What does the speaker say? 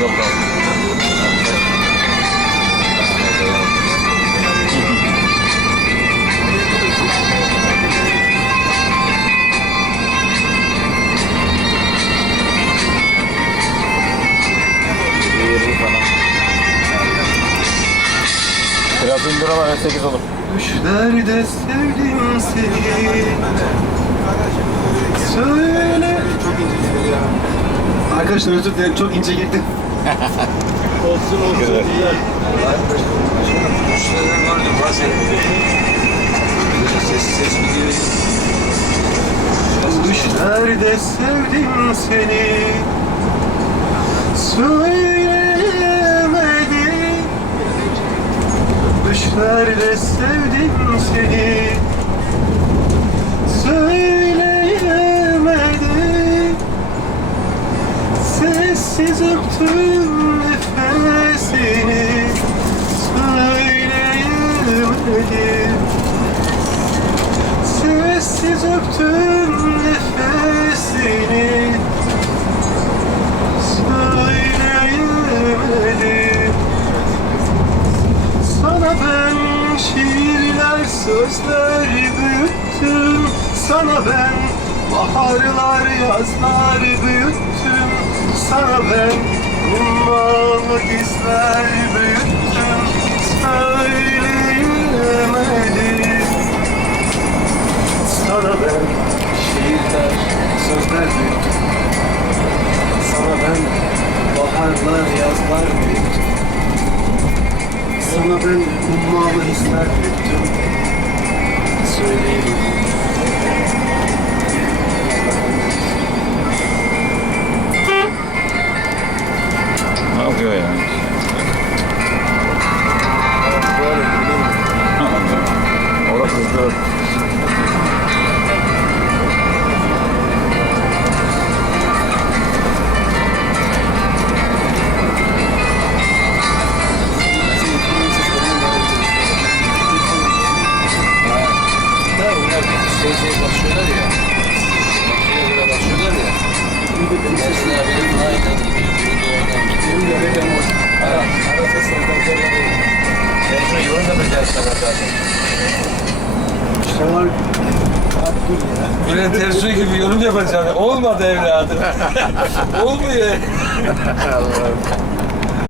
Yok abi. Biraz indir ama 8 olur. Düşlerde sevdim seni Söyle Arkadaşlar özür dilerim çok ince girdim. olsun olsun. Güzel. Güzel. Düşlerde sevdim seni Söyleyemedim Düşlerde sevdim seni Öptüm nefesini Söyleyemedim Sessiz öptüm nefesini Söyleyemedim Sana ben şiirler sözler büyüttüm. Sana ben baharlar yazlar büyüttüm. Sana ben ummalı hisler büyüttüm. Söyleyemedim. Sana ben şiirler sözler büyüttüm. Sana ben baharlar yazlar büyüttüm. Sana ben ummalı hisler büyüttüm. Söyleyeyim. Şey şey başlıyorlar ya. Makineye göre başlıyorlar ya. Mesela benim aynen gidiyor. Biri de oradan gidiyor. Ha, arada seslerden zorlanıyor. Ben şunu yorum da becerdim zaten. Şavar Abdül ya. Bülent Ersoy gibi yorum yapacağım. Olmadı evladım. Olmuyor. Allah'ım.